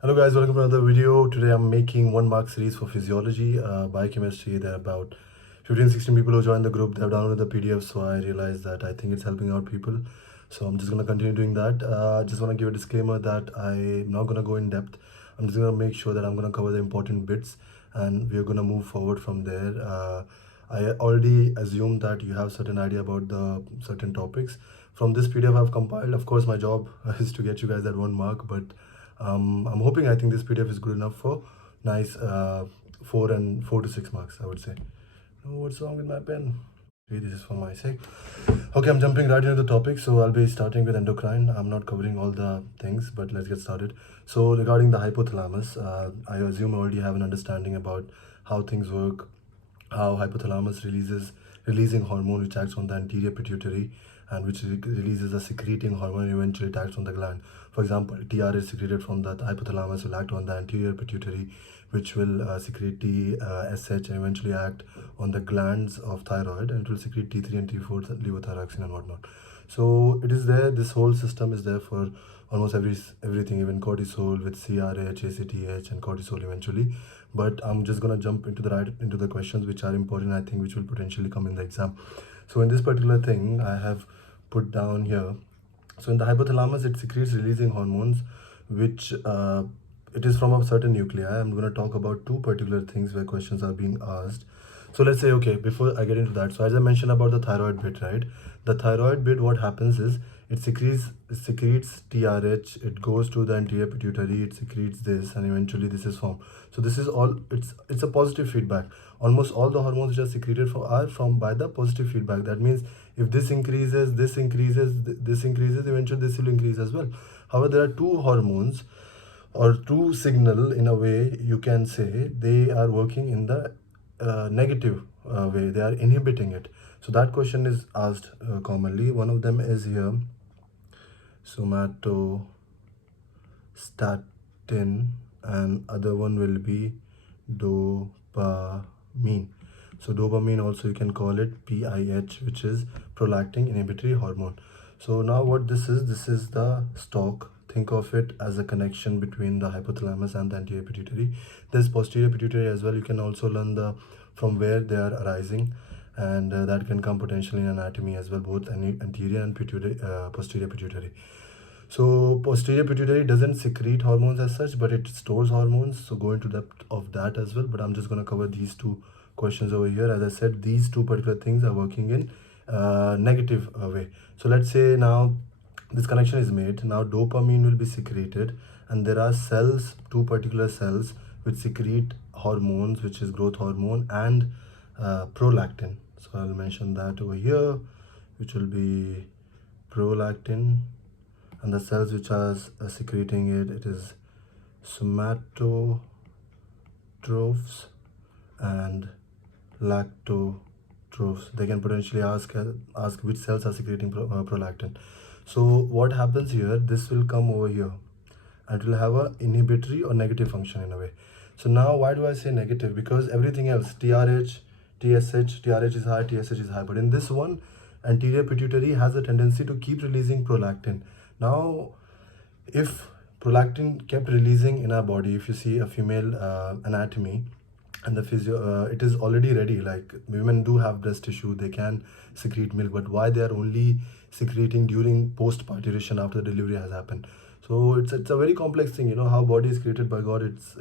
Hello guys, welcome to another video. Today I'm making 1 mark series for physiology, biochemistry. There are about 15-16 people who joined the group. They have downloaded the PDF, so I realized that I think it's helping out people. So I'm just gonna continue doing that. Just wanna give a disclaimer that I'm not gonna go in depth. I'm just gonna make sure that I'm gonna cover the important bits, and we're gonna move forward from there. I already assumed that you have certain idea about the certain topics. From this PDF I've compiled. Of course, my job is to get you guys that 1 mark, but I'm hoping, I think this PDF is good enough for nice 4 to 6 marks, I would say. Oh, what's wrong with my pen? Okay, this is for my sake. Okay, I'm jumping right into the topic. So I'll be starting with endocrine. I'm not covering all the things, but let's get started. So regarding the hypothalamus, I assume I already have an understanding about how things work, how hypothalamus releasing hormone which acts on the anterior pituitary, and which releases a secreting hormone and eventually acts on the gland. For example, TRH secreted from the hypothalamus will act on the anterior pituitary, which will secrete TSH and eventually act on the glands of thyroid, and it will secrete T3 and T4, levothyroxine and whatnot. So it is there, this whole system is there for almost everything, even cortisol with CRH, ACTH and cortisol eventually. But I'm just gonna jump into the questions which are important, I think, which will potentially come in the exam. So in this particular thing I have put down here, so in the hypothalamus it secretes releasing hormones which it is from a certain nuclei. I'm going to talk about two particular things where questions are being asked. So let's say, okay, before I get into that, so as I mentioned about the thyroid bit, right? The thyroid bit, what happens is it secretes TRH, it goes to the anterior pituitary, it secretes this, and eventually this is formed. So this is all, it's a positive feedback. Almost all the hormones which are secreted are from by the positive feedback. That means if this increases, this increases, this increases, eventually this will increase as well. However, there are two hormones or two signal, in a way you can say, they are working in the negative way, they are inhibiting it. So that question is asked commonly. One of them is here, somatostatin, and other one will be dopamine. So dopamine also you can call it PIH, which is prolactin inhibitory hormone. So now what this is the stalk. Think of it as a connection between the hypothalamus and the anterior pituitary. There's posterior pituitary as well. You can also learn the from where they are arising, and that can come potentially in anatomy as well, both anterior and posterior pituitary. So posterior pituitary doesn't secrete hormones as such, but it stores hormones. So go into depth of that as well. But I'm just going to cover these two questions over here. As I said, these two particular things are working in negative way. So let's say now this connection is made. Now dopamine will be secreted, and there are cells, two particular cells, which secrete hormones, which is growth hormone and prolactin. So I'll mention that over here, which will be prolactin, and the cells which are secreting it is somatotrophs and lactotrophs. They can potentially ask which cells are secreting prolactin. So what happens here, this will come over here and it will have a inhibitory or negative function in a way. So now why do I say negative? Because everything else, TRH, TSH, TRH is high, TSH is high, but in this one, anterior pituitary has a tendency to keep releasing prolactin. Now if prolactin kept releasing in our body, if you see a female anatomy and the it is already ready, like women do have breast tissue, they can secrete milk, but why they are only secreting during post-parturition, after delivery has happened? So it's a very complex thing, you know, how body is created by God. It's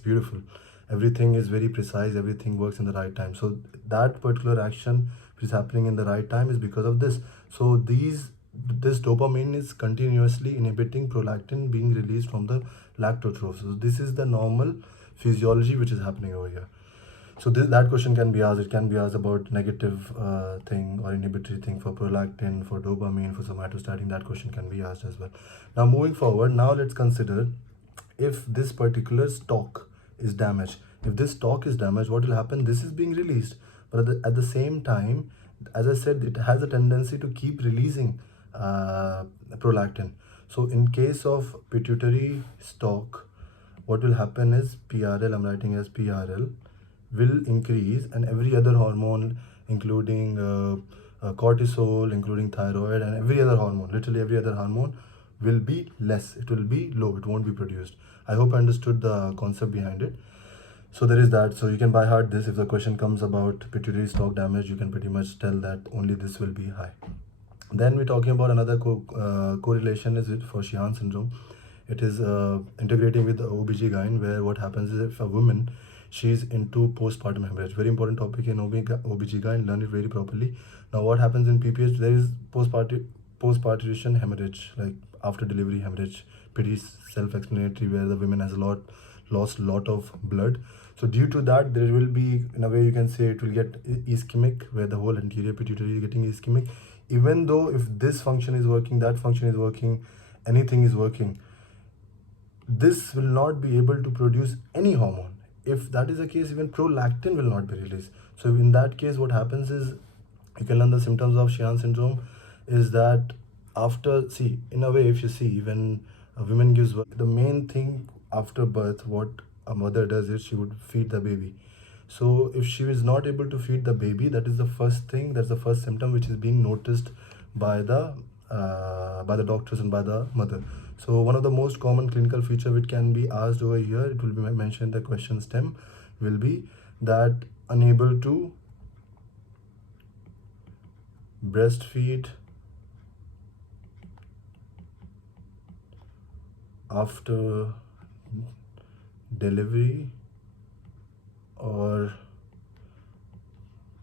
beautiful. Everything is very precise, everything works in the right time. So that particular action which is happening in the right time is because of this. So this dopamine is continuously inhibiting prolactin being released from the lactotrophs. So this is the normal physiology which is happening over here. So that question can be asked. It can be asked about negative thing or inhibitory thing for prolactin, for dopamine, for somatostatin. That question can be asked as well. Now moving forward, now let's consider if this particular stalk is damaged. If this stalk is damaged, what will happen? This is being released, but at the same time, as I said, it has a tendency to keep releasing prolactin. So in case of pituitary stalk, what will happen is PRL, I'm writing as PRL, will increase, and every other hormone, including cortisol, including thyroid, and every other hormone, literally every other hormone, will be less, it will be low, it won't be produced. I hope I understood the concept behind it. So there is that. So you can by heart this. If the question comes about pituitary stalk damage, you can pretty much tell that only this will be high. Then we're talking about another correlation is it for Sheehan syndrome. It is integrating with the OBGYN, where what happens is if a woman, she's into postpartum hemorrhage, very important topic in OBGYN, learn it very properly. Now what happens in PPH, there is postpartum hemorrhage, like after delivery hemorrhage, pretty self-explanatory, where the women has lost lot of blood. So due to that, there will be, in a way you can say, it will get ischemic, where the whole anterior pituitary is getting ischemic. Even though if this function is working, that function is working, anything is working, this will not be able to produce any hormone. If that is the case, even prolactin will not be released. So in that case, what happens is, you can learn the symptoms of Sheehan syndrome is that after, see, in a way, if you see, when a woman gives birth, the main thing after birth, what a mother does is she would feed the baby. So if she is not able to feed the baby, that is the first thing, that's the first symptom which is being noticed by the doctors and by the mother. So one of the most common clinical feature which can be asked over here, it will be mentioned, the question stem will be that unable to breastfeed after delivery or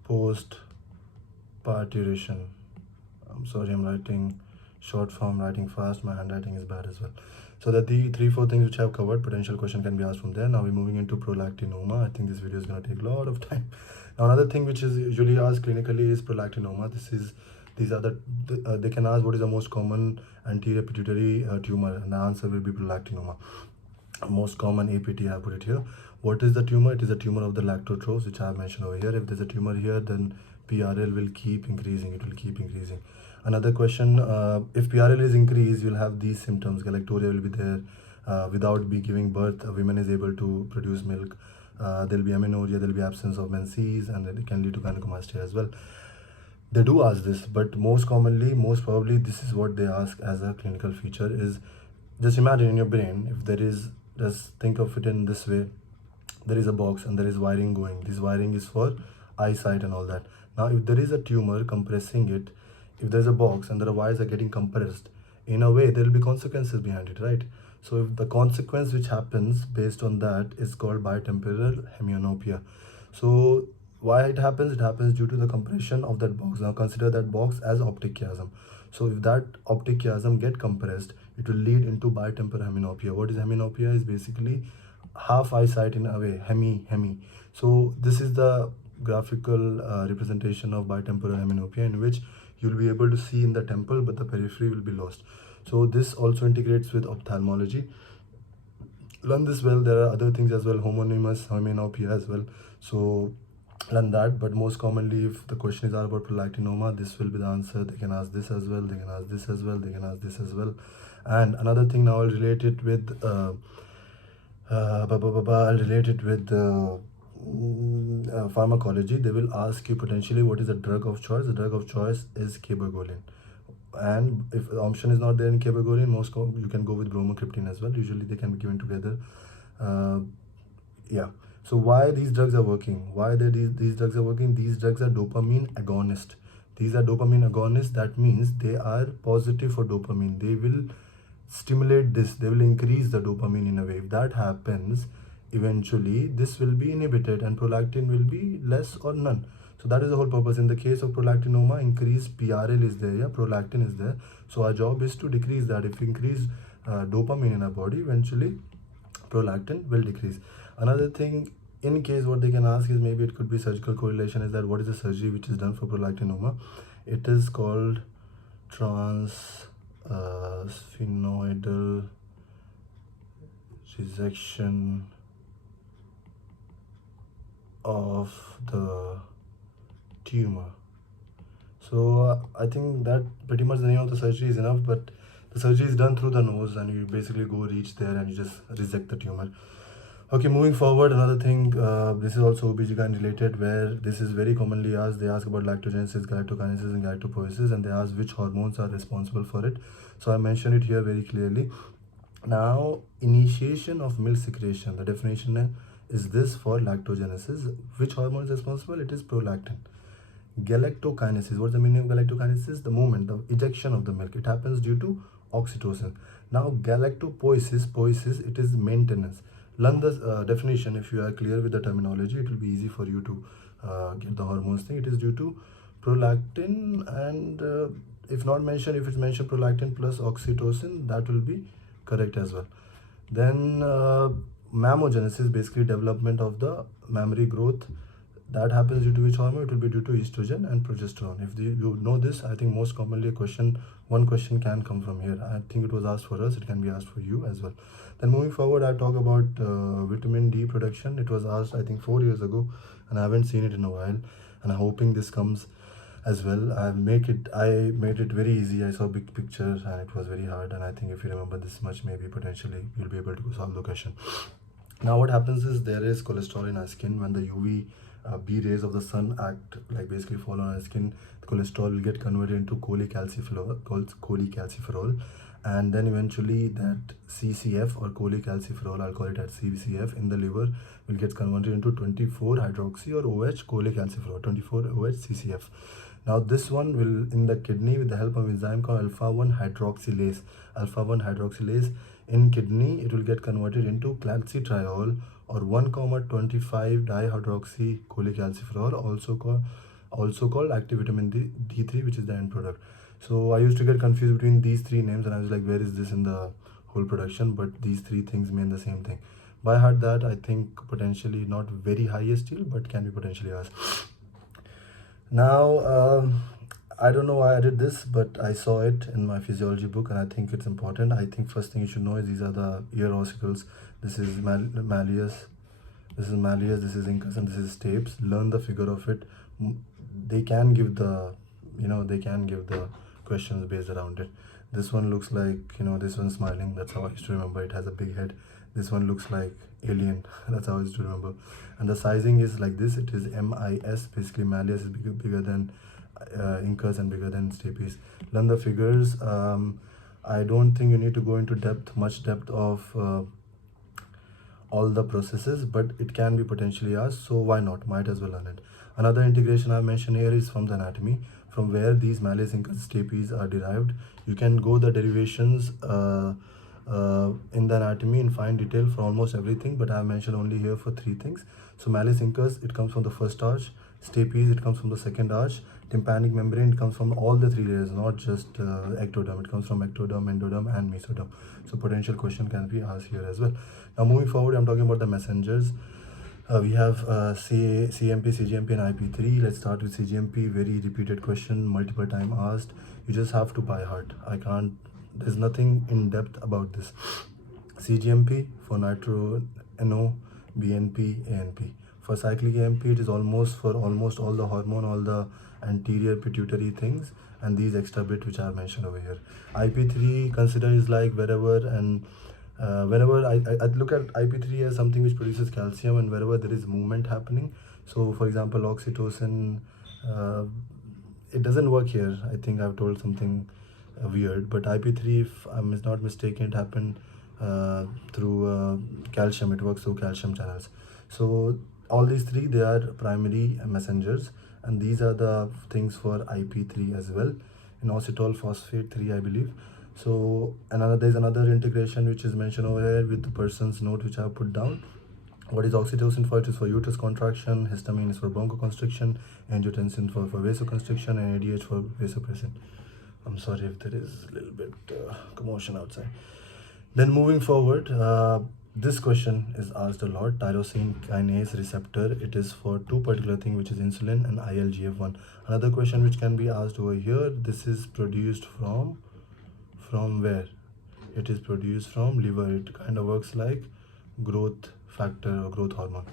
post parturition. I'm sorry, I'm writing short form, writing fast, my handwriting is bad as well. So that the 3-4 things which I've covered, potential question can be asked from there. Now we're moving into prolactinoma. I think this video is going to take a lot of time. Now another thing which is usually asked clinically is prolactinoma. They can ask what is the most common anterior pituitary tumor, and the answer will be prolactinoma. Most common APT, I have put it here. What is the tumor? It is a tumor of the lactotrophs, which I have mentioned over here. If there's a tumor here, then PRL will keep increasing. It will keep increasing. Another question, if PRL is increased, you'll have these symptoms. Galactorrhea will be there. Without giving birth, a woman is able to produce milk. There'll be amenorrhea, there'll be absence of menses, and it can lead to gynecomastia as well. They do ask this, but most probably, this is what they ask as a clinical feature is, just imagine in your brain, if there is, just think of it in this way, there is a box and there is wiring going. This wiring is for eyesight and all that. Now, if there is a tumor compressing it, if there's a box and the wires are getting compressed, in a way, there will be consequences behind it, right? So if the consequence which happens based on that is called bitemporal hemianopia. So why it happens? It happens due to the compression of that box. Now consider that box as optic chiasm. So if that optic chiasm get compressed, it will lead into bitemporal hemianopia. What is hemianopia? Is basically half eyesight in a way, hemi. So this is the graphical representation of bitemporal hemianopia, in which you'll be able to see in the temple, but the periphery will be lost. So this also integrates with ophthalmology. Learn this well. There are other things as well, homonymous hemianopia as well. So learn that. But most commonly, if the question is about prolactinoma, this will be the answer. They can ask this as well, they can ask this as well, they can ask this as well. And another thing, now I'll relate it with pharmacology. They will ask you potentially what is the drug of choice. The drug of choice is cabergoline, and if the option is not there in cabergoline, you can go with bromocriptine as well. Usually they can be given together. Yeah. So why these drugs are working? These drugs are working? These drugs are dopamine agonist. These are dopamine agonists. That means they are positive for dopamine. They will stimulate this. They will increase the dopamine in a way. If that happens, eventually this will be inhibited and prolactin will be less or none. So that is the whole purpose. In the case of prolactinoma, increased PRL is there, yeah, prolactin is there. So our job is to decrease that. If we increase dopamine in our body, eventually prolactin will decrease. Another thing, in case what they can ask is, maybe it could be surgical correlation, is that what is the surgery which is done for prolactinoma? It is called Transphenoidal rejection of the tumor. So I think that pretty much the name of the surgery is enough, but the surgery is done through the nose and you basically go reach there and you just reject the tumor. Okay, moving forward, another thing, this is also OBGYN related, where this is very commonly asked. They ask about lactogenesis, galactokinesis, and galactopoiesis, and they ask which hormones are responsible for it. So I mentioned it here very clearly. Now, initiation of milk secretion, the definition is this for lactogenesis. Which hormone is responsible? It is prolactin. Galactokinesis. What's the meaning of galactokinesis? The movement, the ejection of the milk. It happens due to oxytocin. Now, galactopoiesis, it is maintenance. Learn the definition. If you are clear with the terminology, it will be easy for you to get the hormones thing. It is due to prolactin, and if not mentioned, if it's mentioned prolactin plus oxytocin, that will be correct as well. Then mammogenesis, basically development of the mammary growth. That happens due to which hormone? It will be due to estrogen and progesterone. If you know this, I think most commonly one question can come from here. I think it was asked for us, it can be asked for you as well. Then moving forward, I talk about vitamin D production. It was asked, I think, 4 years ago, and I haven't seen it in a while, and I'm hoping this comes as well. I made it very easy. I saw big pictures and it was very hard, and I think if you remember this much, maybe potentially you'll be able to solve the question. Now what happens is there is cholesterol in our skin. When the UV B rays of the sun act, like basically fall on our skin, the cholesterol will get converted into cholecalciferol, and then eventually that CCF or cholecalciferol, I'll call it as CCF, in the liver will get converted into 24 hydroxy or OH cholecalciferol, 24 OH CCF. Now this one will in the kidney with the help of enzyme called alpha-1 hydroxylase. Alpha-1 hydroxylase in kidney, it will get converted into calcitriol or 1,25 dihydroxy cholecalciferol, also called active vitamin D3, which is the end product. So I used to get confused between these three names, and I was like, where is this in the whole production? But these three things mean the same thing. By heart, that I think potentially not very high still, but can be potentially asked. Now, I don't know why I did this, but I saw it in my physiology book, and I think it's important. I think first thing you should know is these are the ear ossicles. This is malleus, this is malleus, this is incus, and this is stapes. Learn the figure of it. They can give the, questions based around it. This one looks like, this one's smiling. That's how I used to remember. It has a big head. This one looks like alien. That's how I used to remember. And the sizing is like this. It is MIS. Basically, malleus is bigger than incus and bigger than stapes. Learn the figures. I don't think you need to go into much depth of all the processes, but it can be potentially asked, so why not? Might as well learn it. Another integration I mentioned here is from the anatomy, from where these malleus, incus, stapes are derived. You can go the derivations in the anatomy in fine detail for almost everything, but I have mentioned only here for three things. So malleus, incus, it comes from the first arch. Stapes, it comes from the second arch. Tympanic membrane, it comes from all the three layers, not just ectoderm. It comes from ectoderm, endoderm, and mesoderm. So potential question can be asked here as well. Now moving forward, I'm talking about the messengers. We have CMP, CGMP, and IP3. Let's start with CGMP. Very repeated question, multiple time asked. You just have to by heart. There's nothing in depth about this. CGMP for nitro, NO, BNP, ANP. For cyclic AMP, it is almost all the hormone, all the anterior pituitary things, and these extra bit which I have mentioned over here. IP3 consider is like wherever and whenever I look at IP3 as something which produces calcium, and wherever there is movement happening. So for example, oxytocin, it doesn't work here. I think I've told something weird, but IP3, if I'm not mistaken, it happened through calcium. It works through calcium channels. So all these three, they are primary messengers, and these are the things for IP3 as well. Inositol phosphate 3, I believe. So there's another integration which is mentioned over here with the person's note which I have put down. What is oxytocin for? It is for uterus contraction. Histamine is for bronchoconstriction. Angiotensin for vasoconstriction, and ADH for vasopressin. I'm sorry if there is a little bit commotion outside. Then moving forward, this question is asked a lot. Tyrosine kinase receptor, it is for two particular things, which is insulin and ILGF1. Another question which can be asked over here, this is produced from where? It is produced from liver. It kind of works like growth factor or growth hormone.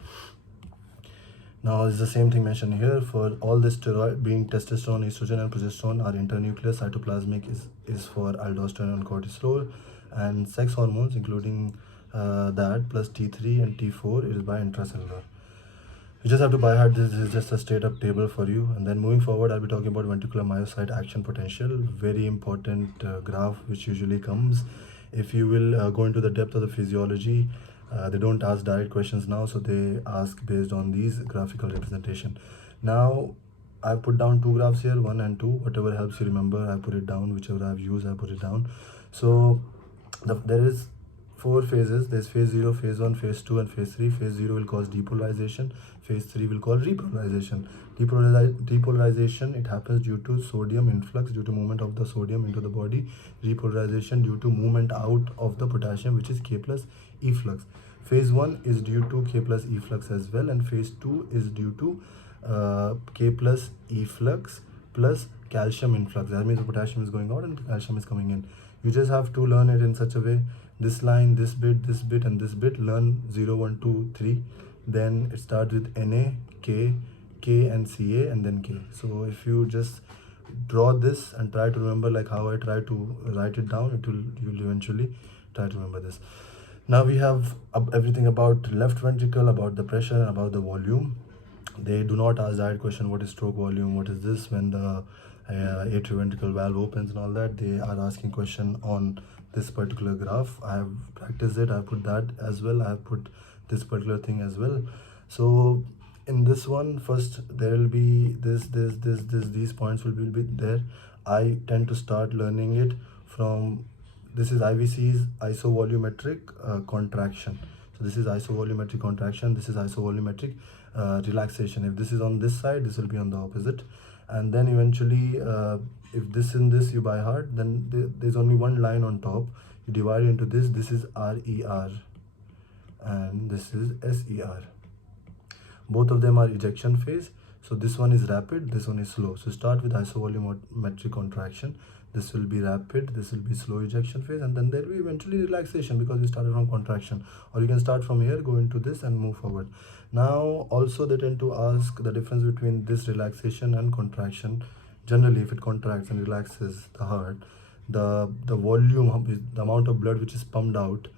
Now it's the same thing mentioned here. For all the steroid, being testosterone, estrogen, and progesterone are internuclear. Cytoplasmic is for aldosterone and cortisol. And sex hormones, including that plus T3 and T4 is by intracellular. You just have to by heart. This is just a straight up table for you. And then moving forward, I'll be talking about ventricular myocyte action potential. Very important graph which usually comes. If you will go into the depth of the physiology, they don't ask direct questions now, so they ask based on these graphical representation. Now, I put down two graphs here, 1 and 2. Whatever helps you remember, I put it down. Whichever I've used, I put it down. So there is 4 phases. There's phase 0, phase 1, phase 2, and phase 3. Phase 0 will cause depolarization. Phase 3 will cause repolarization. Depolarization, it happens due to sodium influx, due to movement of the sodium into the body. Repolarization due to movement out of the potassium, which is K plus efflux. Phase 1 is due to K plus efflux as well, and phase 2 is due to K plus efflux plus calcium influx. That means the potassium is going out and the calcium is coming in. You just have to learn it in such a way. This line, this bit, and this bit, learn 0, 1, 2, 3. Then it starts with Na, K, and Ca, and then K. So if you just draw this and try to remember like how I try to write it down, you'll eventually try to remember this. Now we have everything about left ventricle, about the pressure, about the volume. They do not ask that question, what is stroke volume, what is this when the atrioventricular valve opens and all that. They are asking question on this particular graph. I have practiced it, I put that as well, I have put this particular thing as well. So in this one, first there will be these points will be there. I tend to start learning it from, this is IVC's isovolumetric contraction. So this is isovolumetric contraction, this is isovolumetric relaxation. If this is on this side, this will be on the opposite. And then eventually, if this and this you by heart, then there's only one line on top. You divide it into this. This is RER, and this is SER. Both of them are ejection phase. So this one is rapid, this one is slow. So start with isovolumetric contraction. This will be rapid, this will be slow ejection phase, and then there will be eventually relaxation because you started from contraction. Or you can start from here, go into this and move forward. Now also they tend to ask the difference between this relaxation and contraction. Generally, if it contracts and relaxes the heart, the volume, the amount of blood which is pumped out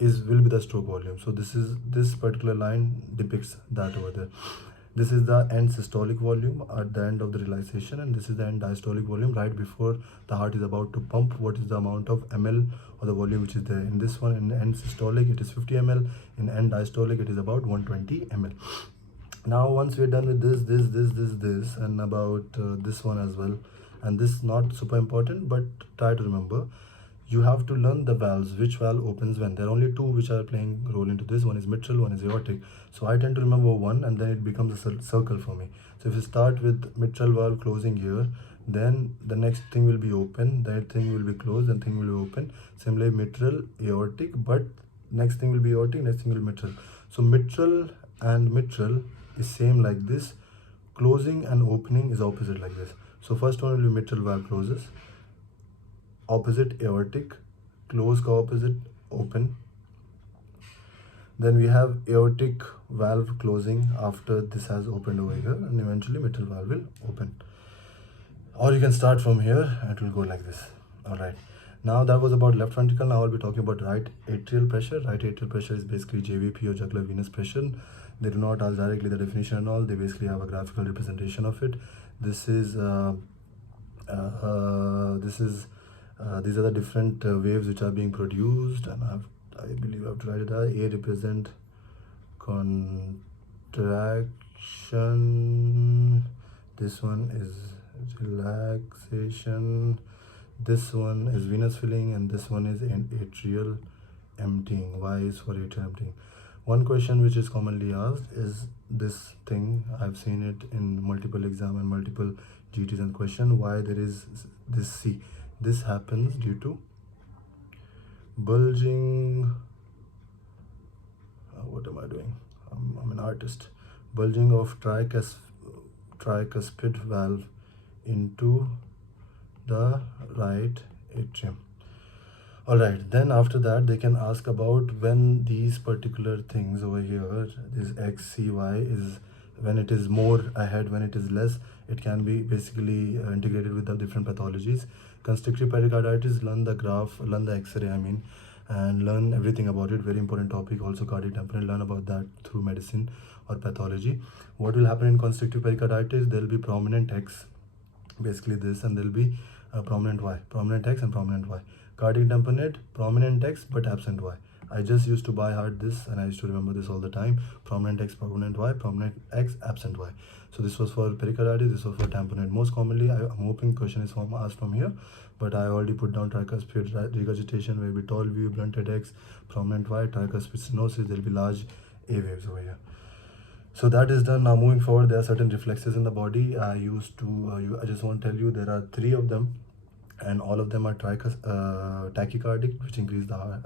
will be the stroke volume. So this particular line depicts that over there. This is the end systolic volume at the end of the relaxation, and this is the end diastolic volume right before the heart is about to pump. What is the amount of ml or the volume which is there? In this one, in end systolic, it is 50 ml. In end diastolic, it is about 120 ml. Now, once we're done with this, and about this one as well, and this not super important, but try to remember. You have to learn the valves, which valve opens when. There are only two which are playing role into this. One is mitral, one is aortic. So I tend to remember one, and then it becomes a circle for me. So if you start with mitral valve closing here, then the next thing will be open, that thing will be closed, and thing will be open. Similarly, mitral, aortic, but next thing will be aortic, next thing will be mitral. So mitral and mitral is same like this. Closing and opening is opposite like this. So first one will be mitral valve closes, opposite aortic, close का opposite open. Then we have aortic valve closing after this has opened over here, and eventually mitral valve will open. Or you can start from here and it will go like this. Alright. Now that was about left ventricle. Now I'll be talking about right atrial pressure. Right atrial pressure is basically JVP or jugular venous pressure. They do not ask directly the definition and all. They basically have a graphical representation of it. This is these are the different waves which are being produced, and I believe I have to write it out. A represent contraction, this one is relaxation, this one is venous filling, and this one is atrial emptying. Y is for atrial emptying. One question which is commonly asked is this thing. I've seen it in multiple exam and multiple GTs and question, why there is this C. This happens due to bulging. What am I doing? I'm an artist. Bulging of tricuspid valve into the right atrium. Alright, then after that they can ask about when these particular things over here, this X, C, Y, is when it is more ahead, when it is less. It can be basically integrated with the different pathologies. Constrictive pericarditis, learn the graph, learn the X-ray, and learn everything about it. Very important topic. Also cardiac tamponade, learn about that through medicine or pathology. What will happen in constrictive pericarditis? There will be prominent X, basically this, and there will be prominent Y, prominent X and prominent Y. Cardiac tamponade, prominent X but absent Y. I just used to buy hard this and I used to remember this all the time. Prominent X, prominent Y, prominent X, absent Y. So this was for pericarditis, this was for tamponade. Most commonly, I'm hoping question is asked from here, but I already put down tricuspid regurgitation, where will be tall V, blunted X, prominent Y, tricuspid stenosis, there will be large A waves over here. So that is done. Now moving forward, there are certain reflexes in the body. I just want to tell you there are 3 of them, and all of them are tachycardic, which increase the heart.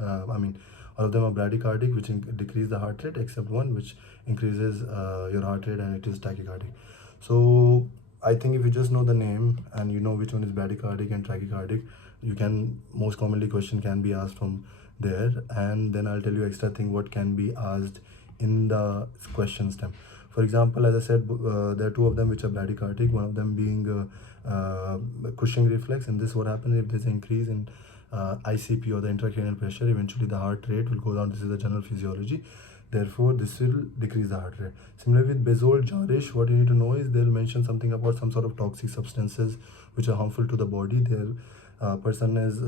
All of them are bradycardic, which decrease the heart rate, except one which increases your heart rate, and it is tachycardic. So I think if you just know the name and you know which one is bradycardic and tachycardic, you can, most commonly question can be asked from there, and then I'll tell you extra thing what can be asked in the question stem. For example, as I said, there are 2 of them which are bradycardic, one of them being Cushing reflex. In this, what happens if there's an increase in ICP, or the intracranial pressure, eventually the heart rate will go down. This is the general physiology. Therefore, this will decrease the heart rate. Similarly, with Bezol-Jarisch, what you need to know is they'll mention something about some sort of toxic substances which are harmful to the body. Their person is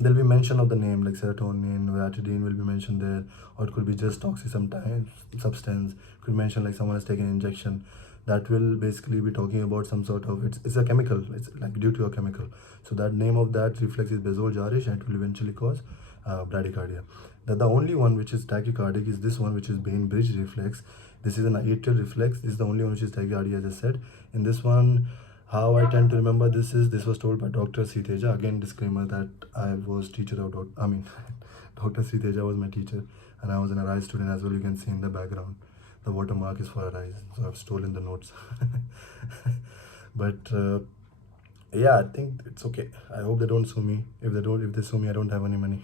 there'll be mention of the name, like serotonin, loratadine will be mentioned there, or it could be just toxic sometimes substance. Could mention like someone has taken an injection. That will basically be talking about some sort of, it's a chemical, it's like due to a chemical. So that name of that reflex is Bezol-Jarisch, and it will eventually cause bradycardia. The only one which is tachycardic is this one, which is Bain-Bridge reflex. This is an atrial reflex. This is the only one which is tachycardia, as I said. In this one, how I tend to remember this was told by Dr. Siteja. Again, disclaimer that I was teacher of Dr. Siteja was my teacher, and I was an Arise student as well. You can see in the background, the watermark is for Arise, so I've stolen the notes. But yeah, I think it's okay. I hope they don't sue me. If they sue me, I don't have any money.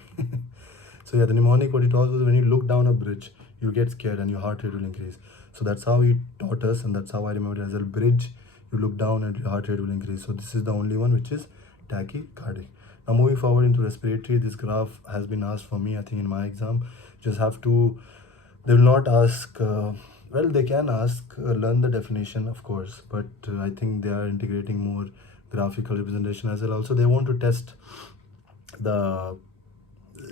So yeah, the mnemonic, what he taught was when you look down a bridge, you get scared and your heart rate will increase. So that's how he taught us, and that's how I remember it as a bridge. You look down and your heart rate will increase. So this is the only one which is tachycardic. Now moving forward into respiratory, this graph has been asked for me, I think in my exam. Just have to, they will not ask, well, they can ask, learn the definition, of course, but I think they are integrating more graphical representation as well. Also, they want to test the,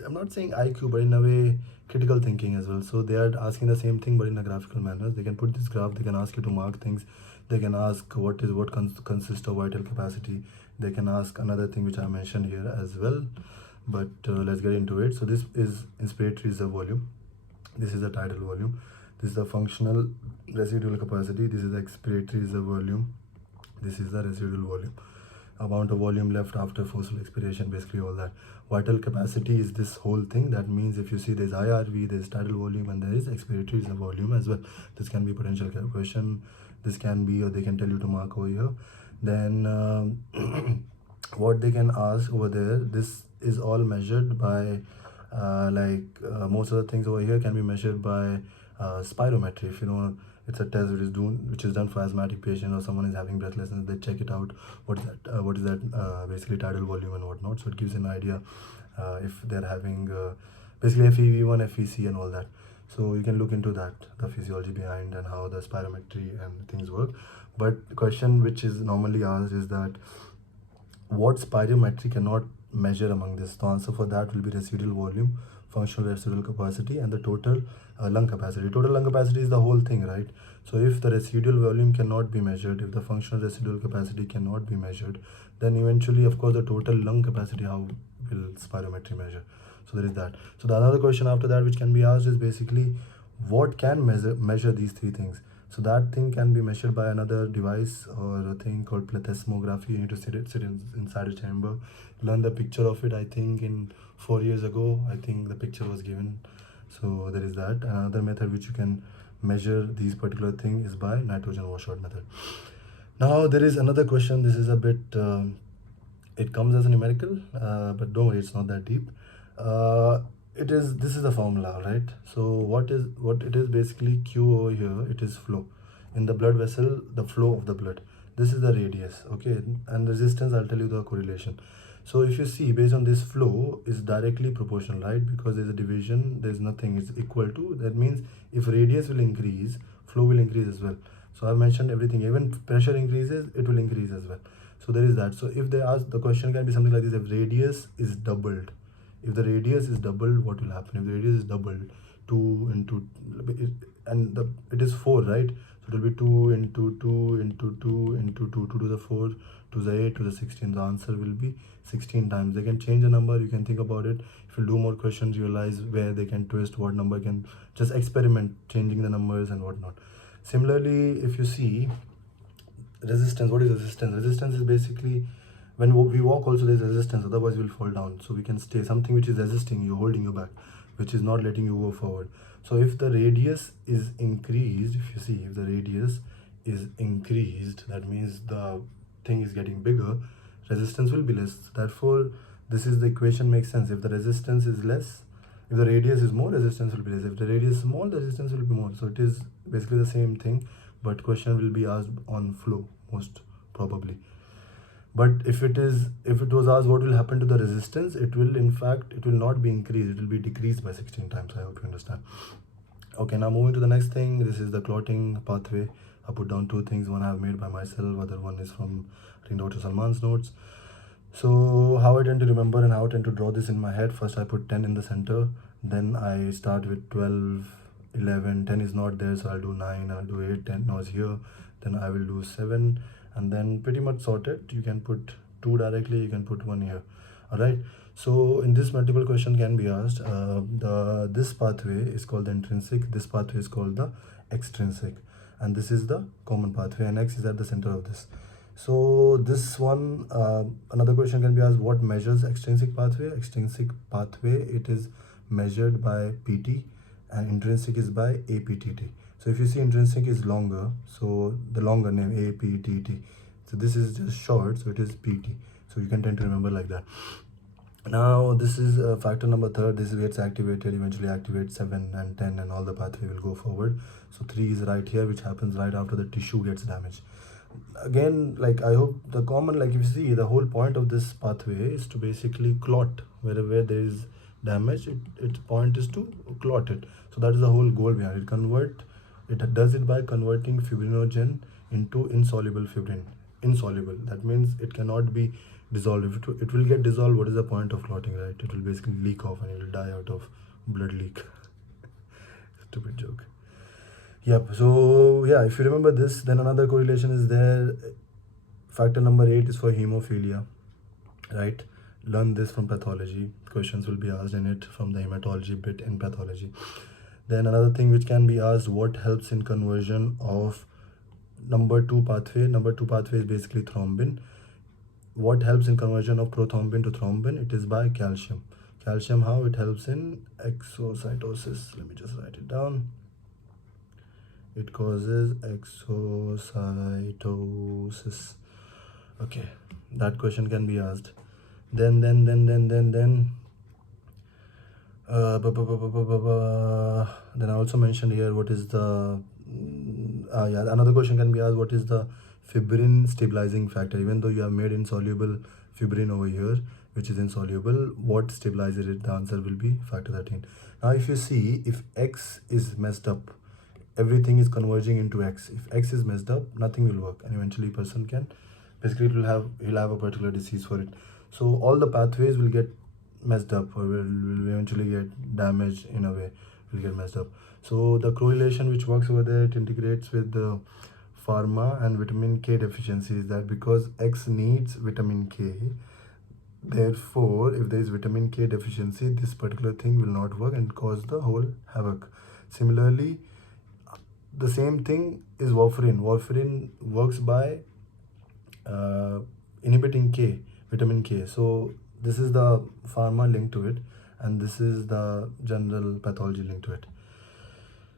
I'm not saying IQ, but in a way, critical thinking as well. So they are asking the same thing, but in a graphical manner. They can put this graph, they can ask you to mark things. They can ask what consists of vital capacity. They can ask another thing which I mentioned here as well, but let's get into it. So this is inspiratory reserve volume. This is the tidal volume. This is the functional residual capacity. This is the expiratory reserve volume. This is the residual volume. Amount of volume left after forceful expiration, basically all that. Vital capacity is this whole thing. That means if you see there's IRV, there's tidal volume, and there is expiratory reserve volume as well. This can be potential question. This can be, or they can tell you to mark over here. Then what they can ask over there, this is all measured by most of the things over here can be measured by spirometry. If you know, it's a test which is done for asthmatic patient, or someone is having breathlessness, they check it out. What is that basically tidal volume and whatnot. So it gives an idea if they're having basically FEV1, FEC and all that. So you can look into that, the physiology behind and how the spirometry and things work. But the question which is normally asked is that what spirometry cannot measure among this? The answer for that will be residual volume, functional residual capacity, and the total lung capacity. Total lung capacity is the whole thing, right? So if the residual volume cannot be measured, if the functional residual capacity cannot be measured, then eventually, of course, the total lung capacity, how will spirometry measure? So there is that. So the another question after that which can be asked is basically what can measure these 3 things? So that thing can be measured by another device or a thing called plethysmography. You need to sit inside a chamber, learn the picture of it. I think in 4 years ago, I think the picture was given. So there is that. Another method which you can measure these particular thing is by nitrogen washout method. Now there is another question. This is a bit, it comes as a numerical, but don't worry, it's not that deep. This is the formula, right? So what it is basically, Q over here, it is flow in the blood vessel, the flow of the blood. This is the radius, okay, and resistance, I'll tell you the correlation. So if you see, based on this, flow is directly proportional, right? Because there's a division, there's nothing, it's equal to. That means if radius will increase, flow will increase as well. So I've mentioned everything. Even pressure increases, it will increase as well. So there is that. So if they ask, the question can be something like this: if radius is doubled, if the radius is doubled, what will happen? If the radius is doubled, 2 into, and it is 4, right? So it will be 2 into 2 into 2 into 2 to the 4 to the 8 to the 16. The answer will be 16 times. They can change the number, you can think about it. If you do more questions, you realize where they can twist, what number can, just experiment changing the numbers and whatnot. Similarly, if you see resistance, what is resistance? Resistance is basically when we walk also there's resistance, otherwise we'll fall down. So we can stay, something which is resisting you, holding you back, which is not letting you go forward. So if the radius is increased, if you see, if the radius is increased, that means the thing is getting bigger, resistance will be less. Therefore, this is the equation makes sense. If the resistance is less, if the radius is more, resistance will be less. If the radius is small, the resistance will be more. So it is basically the same thing, but question will be asked on flow most probably. But if it was asked what will happen to the resistance, it will, in fact, it will not be increased, it will be decreased by 16 times. I hope you understand. Okay, now moving to the next thing. This is the clotting pathway. I put down 2 things. One I have made by myself, other one is from, I think, Dr. Salman's notes. So how I tend to remember and how I tend to draw this in my head: first I put 10 in the center, then I start with 12, 11, 10 is not there, so I'll do 9, I'll do 8, 10 was here, then I will do 7, and then pretty much sorted. You can put 2 directly, you can put 1 here. All right, so in this multiple question can be asked, this pathway is called the intrinsic, this pathway is called the extrinsic, and this is the common pathway, and X is at the center of this. So this one, another question can be asked: what measures extrinsic pathway? Extrinsic pathway, it is measured by PT, and intrinsic is by APTT. So if you see, intrinsic is longer, so the longer name APTT. So this is just short, so it is PT. So you can tend to remember like that. Now this is factor number 3. This gets activated, eventually activate 7 and 10, and all the pathway will go forward. So 3 is right here, which happens right after the tissue gets damaged. Again, like, I hope the common, like, if you see, the whole point of this pathway is to basically clot wherever there is damage. Its point is to clot it. So that is the whole goal behind it. It does it by converting fibrinogen into insoluble fibrin. Insoluble, that means it cannot be dissolved. It will get dissolved, what is the point of clotting, right? It will basically leak off and it will die out of blood leak. Stupid joke. Yep. So yeah, if you remember this, then another correlation is there. Factor number 8 is for hemophilia, right? Learn this from pathology. Questions will be asked in it from the hematology bit in pathology. Then another thing which can be asked: what helps in conversion of number 2 pathway? Number 2 pathway is basically thrombin. What helps in conversion of prothrombin to thrombin? It is by calcium. Calcium, how it helps in exocytosis? Let me just write it down. It causes exocytosis. Okay, that question can be asked. Then I also mentioned here what is the another question can be asked: what is the fibrin stabilizing factor? Even though you have made insoluble fibrin over here, which is insoluble, what stabilizes it? The answer will be factor 13. Now if you see, if X is messed up, everything is converging into X. If X is messed up, nothing will work, and eventually person can, basically he'll have a particular disease for it. So all the pathways will get messed up, or will eventually get damaged in a way, will get messed up. So the correlation which works over there, it integrates with the pharma and vitamin K deficiency, is that because X needs vitamin K, therefore if there is vitamin K deficiency, this particular thing will not work and cause the whole havoc. Similarly, the same thing is warfarin. Warfarin works by inhibiting K, vitamin K. So this is the pharma link to it, and this is the general pathology link to it.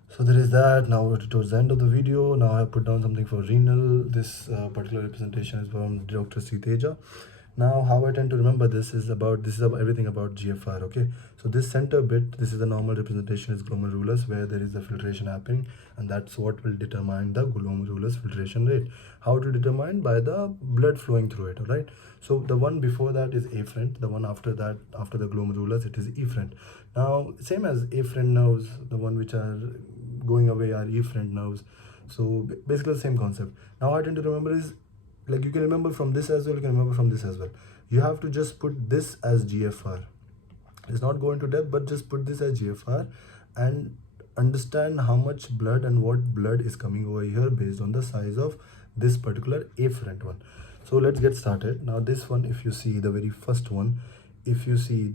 So there is that. Now towards the end of the video, now I have put down something for renal. This particular representation is from Dr. Sriteja. Now, how I tend to remember this is about everything about GFR. Okay, so this center bit, this is the normal representation is glomerulus, where there is the filtration happening, and that's what will determine the glomerulus filtration rate. How to determine? By the blood flowing through it. All right. So the one before that is afferent. The one after that, after the glomerulus, it is efferent. Now, same as afferent nerves, the one which are going away are efferent nerves. So basically the same concept. Now I tend to remember is, like, you can remember from this as well, you can remember from this as well. You have to just put this as GFR. Let's not go into depth, but just put this as GFR and understand how much blood and what blood is coming over here based on the size of this particular afferent one. So let's get started. Now this one, if you see the very first one, if you see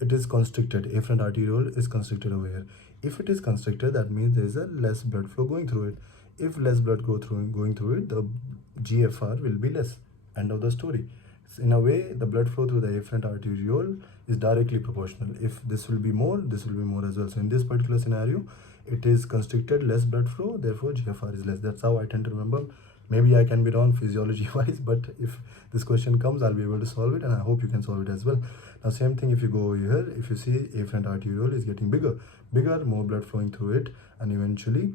it is constricted, afferent arteriole is constricted over here. If it is constricted, that means there is a less blood flow going through it. If less blood going through it, the GFR will be less. End of the story. In a way, the blood flow through the afferent arteriole is directly proportional. If this will be more, this will be more as well. So in this particular scenario, it is constricted, less blood flow, therefore GFR is less. That's how I tend to remember. Maybe I can be wrong physiology wise, but if this question comes, I'll be able to solve it, and I hope you can solve it as well. Now same thing, if you go over here, if you see afferent arteriole is getting bigger, more blood flowing through it, and eventually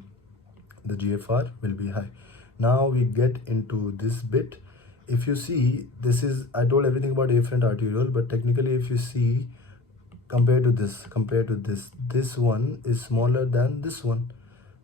the GFR will be high. Now we get into this bit. If you see, this is, I told everything about afferent arteriole, but technically if you see, compared to this one is smaller than this one.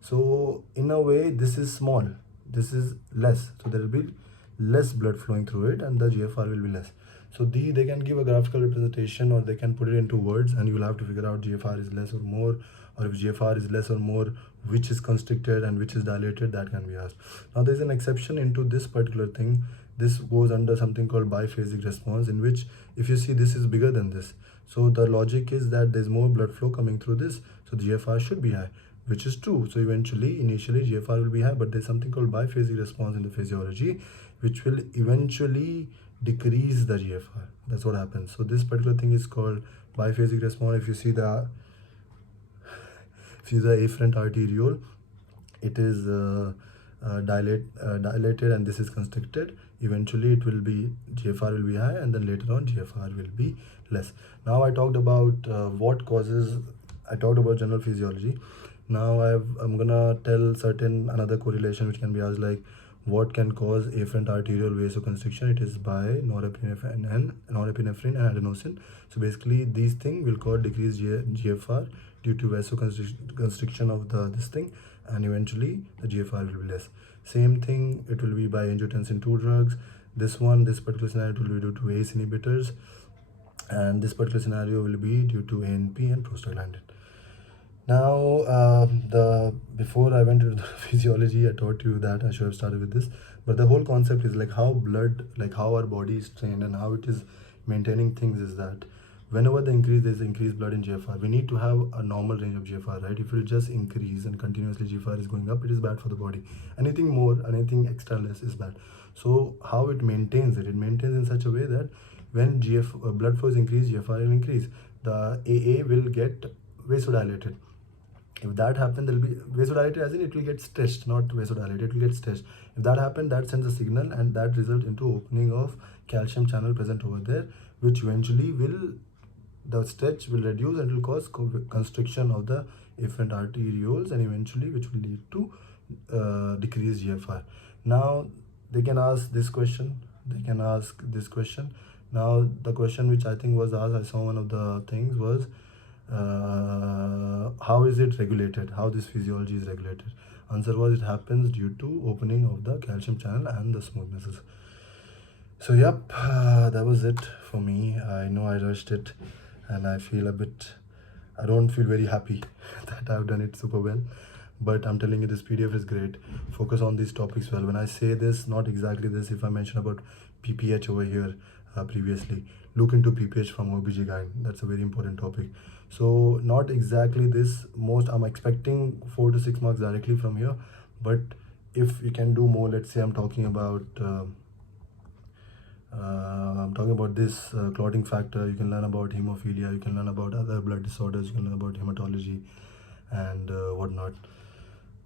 So in a way, this is small, this is less, so there will be less blood flowing through it, and the GFR will be less. So they can give a graphical representation, or they can put it into words, and you will have to figure out GFR is less or more, or if GFR is less or more, which is constricted and which is dilated, that can be asked. Now there's an exception into this particular thing. This goes under something called biphasic response, in which if you see, this is bigger than this. So the logic is that there's more blood flow coming through this, so the GFR should be high, which is true. So initially GFR will be high, but there's something called biphasic response in the physiology, which will eventually decrease the GFR. That's what happens. So this particular thing is called biphasic response. If you see the afferent arteriole, it is dilated, and this is constricted. Eventually it will be, GFR will be high, and then later on GFR will be less. Now I talked about what causes, I talked about general physiology. Now I'm gonna tell another correlation which can be asked, like what can cause afferent arteriole vasoconstriction. It is by norepinephrine and adenosine. So basically these things will cause decreased GFR due to vasoconstriction of this thing, and eventually the GFR will be less. Same thing, it will be by angiotensin 2 drugs. This particular scenario will be due to ACE inhibitors, and this particular scenario will be due to ANP and prostaglandin. Now, before I went into the physiology, I taught you that I should have started with this. But the whole concept is like how our body is trained and how it is maintaining things, is that whenever there's increased blood in GFR, we need to have a normal range of GFR, right? If it just increase and continuously GFR is going up, it is bad for the body. Anything more, anything extra less is bad. So how it maintains it maintains in such a way that when blood flow is increased, GFR will increase. The AA will get vasodilated. If that happens, there will be vasodilated, as in it will get stretched, not vasodilated, it will get stretched. If that happens, that sends a signal, and that results into opening of calcium channel present over there, which eventually the stretch will reduce and will cause constriction of the afferent arterioles, and eventually which will lead to decreased GFR. Now they can ask this question, Now the question which I think was asked, I saw one of the things was, how is it regulated? How this physiology is regulated? Answer was, it happens due to opening of the calcium channel and the smooth muscles. So yep, that was it for me. I know I rushed it, and I don't feel very happy that I've done it super well. But I'm telling you, this PDF is great. Focus on these topics well. When I say this, not exactly this. If I mention about PPH over here previously, look into PPH from OBGYN. That's a very important topic. So not exactly this. I'm expecting 4 to 6 marks directly from here. But if you can do more, let's say I'm talking about this clotting factor, you can learn about hemophilia, you can learn about other blood disorders, you can learn about hematology and whatnot.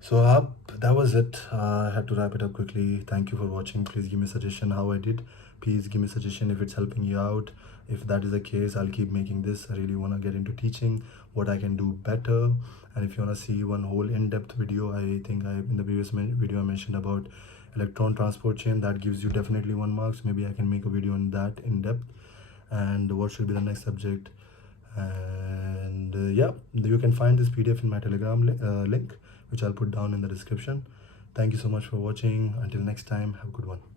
So that was it. I had to wrap it up quickly. Thank you for watching. Please give me a suggestion how I did. Please give me suggestion if it's helping you out. If that is the case, I'll keep making this. I really want to get into teaching, what I can do better. And if you want to see one whole in-depth video, I think in the previous video I mentioned about electron transport chain, that gives you definitely 1 mark. So maybe I can make a video on that in depth. And what should be the next subject? And yeah, you can find this PDF in my Telegram link, which I'll put down in the description. Thank you so much for watching. Until next time, have a good one.